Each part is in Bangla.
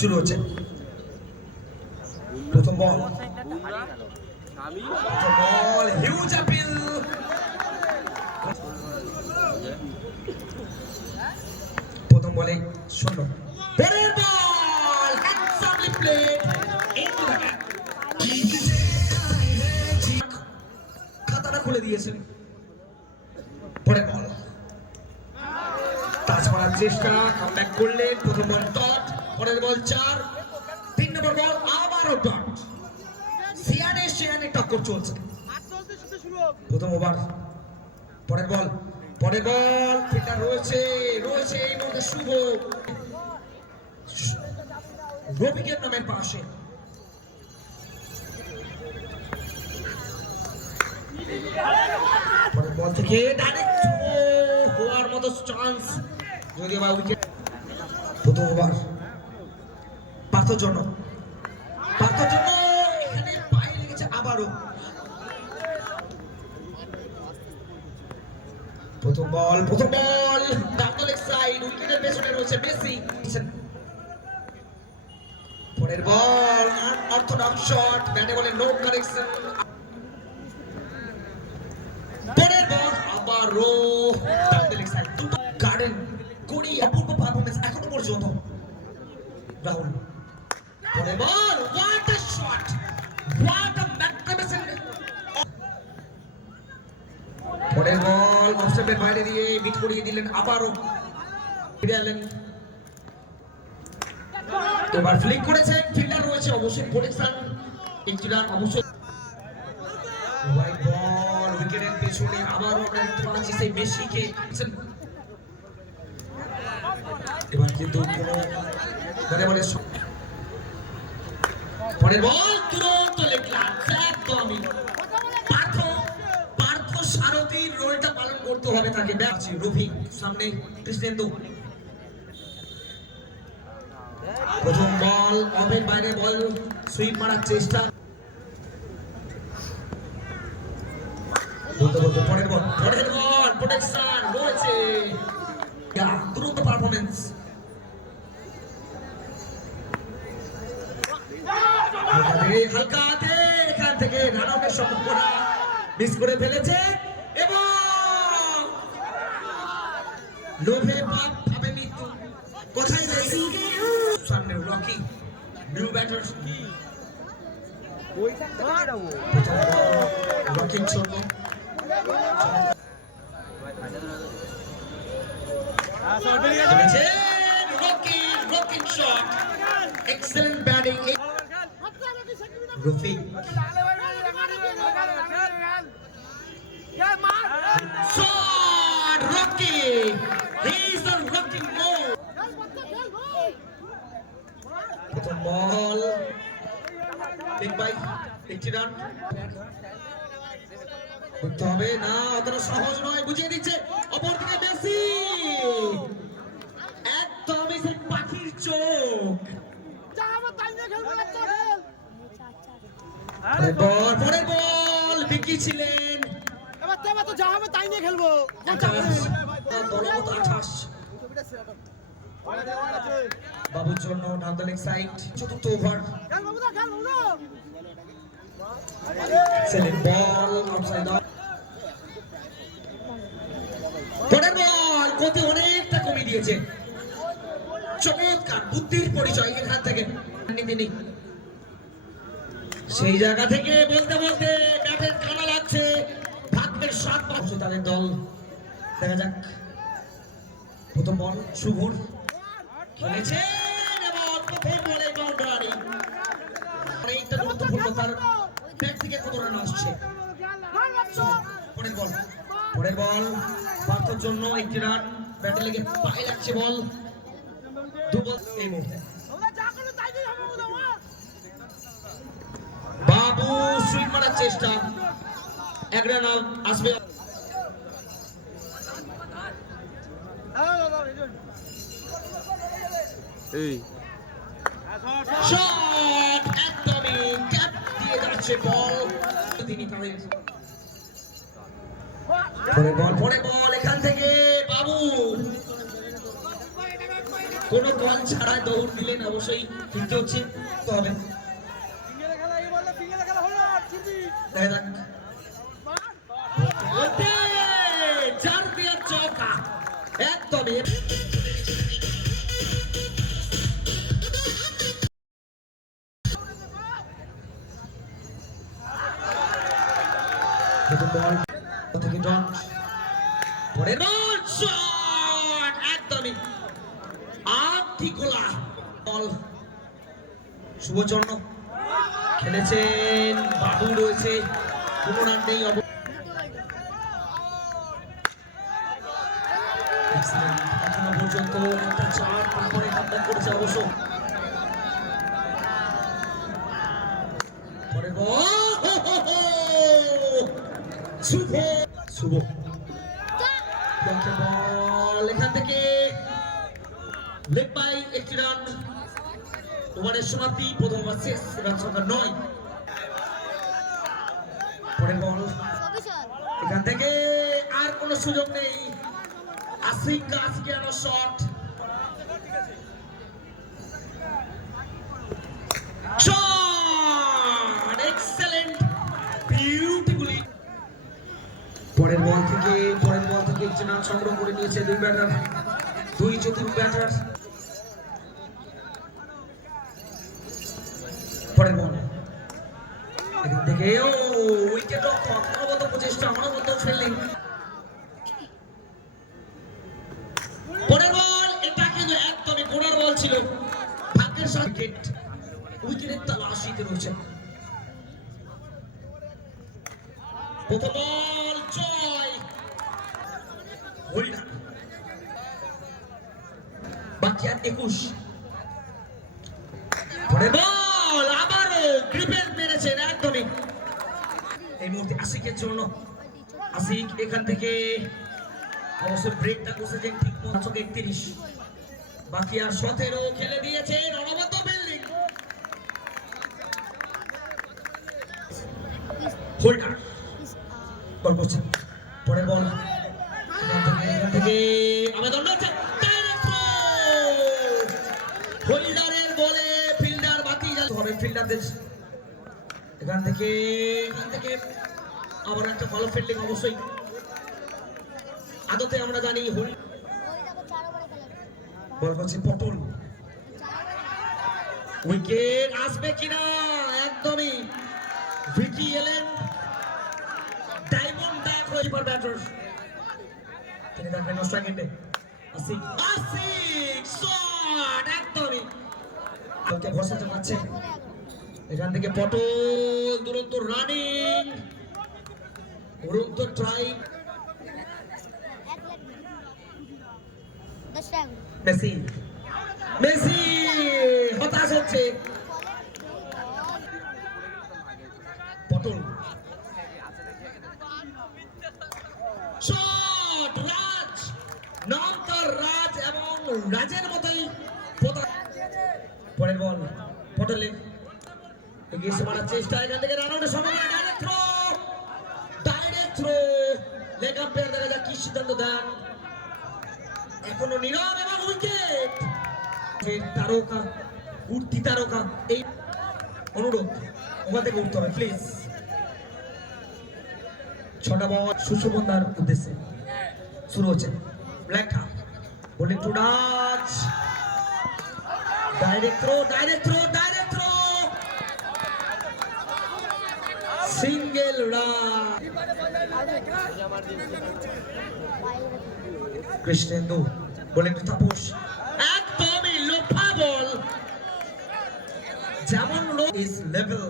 শুরু হচ্ছে প্রথম বল হিউজ আপিল প্রথম বলে 0 পরের বল হ্যান্ডসামলি প্লেড ইনটু দ্য গ্যাপ খাতাটা খুলে দিয়েছেন পরের বল টাচ করার চেষ্টা কামব্যাক করলেন প্রথম বল ডট পরের বল 4 3 নম্বর বল আবারও ডট সিয়ানে টক্কর চলছে প্রথম ওভার পরের বল ফিল্ডার রয়েছে এই মুহূর্তে শুভ রবিকের নামের পাশে পরের বল থেকে ডাইরেক্ট হওয়ার মতো চান্স যদিও বা উইকেট প্রথম ওভার পার্থর জন্য এখানে পায়ে লেগেছে আবারও প্রথম বল ডাবল লেগ সাইড উইকেটের পেছনে রয়েছে মেসি পরের বল অর্থোডক্স শট ব্যাটে বলে নো কারেকশন পরের বল আবারও ডাবল লেগ সাইড দুটো গার্ডেন কোরি অপূর্ব পারফরম্যান্স এখনো পর্যন্ত রাহুল পরের ball what a shot what a magnificent পরের বল অফস্টাম্পের বাইরে দিয়ে বিট করিয়ে দিলেন আবারও ফিরে এলেন এবার ফ্লিক করেছেন ফিল্ডার রয়েছে অবশ্যই প্রোটেকশন একটি রান অবশ্যই হোয়াইট বল উইকেটের পেছনে আবারও আমরা দেখতে পাচ্ছি সেই মেসিকে এবার কিন্তু কোনো বলে পরের বল তুরন্ত লেগলাম একদমই পার্থ সারথীর রোলটা পালন করতে হবে তাকে ব্যাচি রফিক সামনে কৃষ্ণেন্দু প্রথম বল অফের বাইরে বল সুইপ মারার চেষ্টা বলতে পরের বল প্রোটেকশন রয়েছে দুরন্ত পারফরম্যান্স হালকা হাতে এখান থেকে রান আউটের সম্ভাবনা মিস করে ফেলেছে এবং লোভে পাপ ভাবে মৃত্যু কোথায় রয়েছে সামনে রকি নিউ ব্যাটার রকির জন্য rocking shot excellent batting Rafiq shot Rocky he's the rocking move প্রথম বল বিগ বাই একটি রান করতে হবে না অতটা সহজ নয় বুঝিয়ে দিচ্ছে অপরদিকে মেসি একদমই সেই পাখির চোখ পরের বল বিকি ছিলেন এবার তো যা হবে তাই নিয়ে খেলবো বাবুর জন্য নান্দলিক সাইড চতুর্থ ওভার সেলিং বল আউটসাইড পরের বল গতি অনেকটা কমিয়ে দিয়েছে চমৎকার বুদ্ধির পরিচয় এখান থেকে তিনি সেই জায়গা থেকে বলতে ব্যাটের কানা লাগছে ভাগ্যের সাত পাচ্ছে তাদের দল দেখা যাক প্রথম বল শুভর খেলেছেন এবং প্রথম বলে বাউন্ডারি অনেকটা গুরুত্বপূর্ণ তার ব্যাট থেকে কত রান আসছে পরের বল পার্থর জন্য একটি রান ব্যাটে লেগে পায়ে লাগছে বল দু বল এই মুহূর্তে বাবু সুইপ মারার চেষ্টা এক রান আসবে শট একদমই ক্যাপ দিয়ে যাচ্ছে বল তিনি পরের বল এখান থেকে বাবু কোনো বল ছাড়াই দৌড় দিলেন, অবশ্যই ফিরতে হচ্ছে তো হবে। দেখা যাক চার দিয়া চৌকা একদমই। বল থেকে ডট পরের বল শট একদমই আর্টিকুলা বল। শুভচন্দ্র খেলেছেন, বাবু রয়েছে, কোনো রান নেই। এখনো পর্যন্ত একটা চার পরে কামব্যাক করেছে অবশ্য। পরের শুভ শুভ বল এখান থেকে লেগ বাই, একটি রান। ওভারের সমাপ্তি, প্রথম ওভার শেষ, রান সংখ্যা 9। পরের বল এখান থেকে আর কোনো সুযোগ নেই। আশিক আজকে আনো শট, শট এক্সেলেন্ট বিউটিফুলি। পরের বল থেকে একটি রান সংগ্রহ করে নিয়েছে দুই ব্যাটার, দুই চতুর ব্যাটার। পরের বল এখান থেকে উইকেট রক্ষক, অনবদ্য প্রচেষ্টা, অনবদ্য ফিল্ডিং। পরের বল এটা কিন্তু একদমই কোনার বল ছিল, ভাগ্যের সাথে উইকেটের তালাশিতে রয়েছে। প্রথম বল জয় হোল্ডার, বাকি আর 21। পরের বল আবারও গ্রিপের মেরেছেন একদমই। এই মুহূর্তে আশিকের জন্য, আশিক এখান থেকে অবশ্য ব্রেকটা বসেছেন ঠিক মতো। 31 বাকি আর 17 খেলে দিয়েছেন, অনবদ্য বিল্ডিং। হোল্ডার বল করছেন, পরের বল এখান থেকে আবেদন রয়েছে, হোল্ডারের বলে ফিল্ডার বাতি হবে ফিল্ডারদের। এখান থেকে আবার একটা ভালো ফিল্ডিং অবশ্যই। আদতে আমরা জানি বল করছি পটল, উইকেট আসবে কিনা একদমই। ভিকি এলেন, ডায়মন্ড ব্যাক হয়ে পর ব্যাটার, তিনি থাকবেন 9 সেকেন্ডে। আশিক শট একদমই দলকে ভরসা জানাচ্ছে। এখান থেকে পটল দুরন্ত রানিং, উড়ন্ত ট্রাই। মেসি মেসি হতাশ হচ্ছে। পটল শট, রাজ নাম তার রাজ, এবং রাজের মতোই। পরের বল পটলের এগিয়ে এসে মারার চেষ্টা, এখান থেকে রান আউটের সম্ভাবনা। ডাইরেক্ট থ্রো লেগ আম্পায়ার, দেখা যাক কি সিদ্ধান্ত দেন। এখনো নীরব এবং উইকেট। তারকা উঠতি তারকা, এই অনুরোধ ওখান থেকে উঠতে হবে প্লিজ। 6টা বল সুশোভনদার উদ্দেশ্যে শুরু হচ্ছে। ব্ল্যাকটা bowling to Dutch, direct throw, single run. Krishnendu bowling to Tapas, একদমই লোফা বল, যেমন low is level.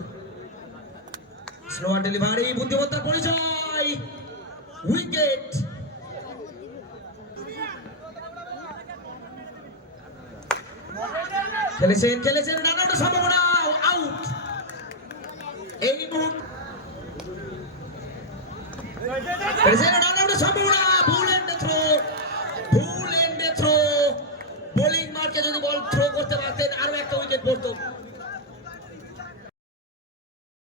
Slower delivery, বুদ্ধিমত্তার পরিচয়, উইকেট। খেলেছেন রান আউটের সম্ভাবনা, আউট। এই মুহূর্তে খেলেছেন রান আউটের সম্ভাবনা,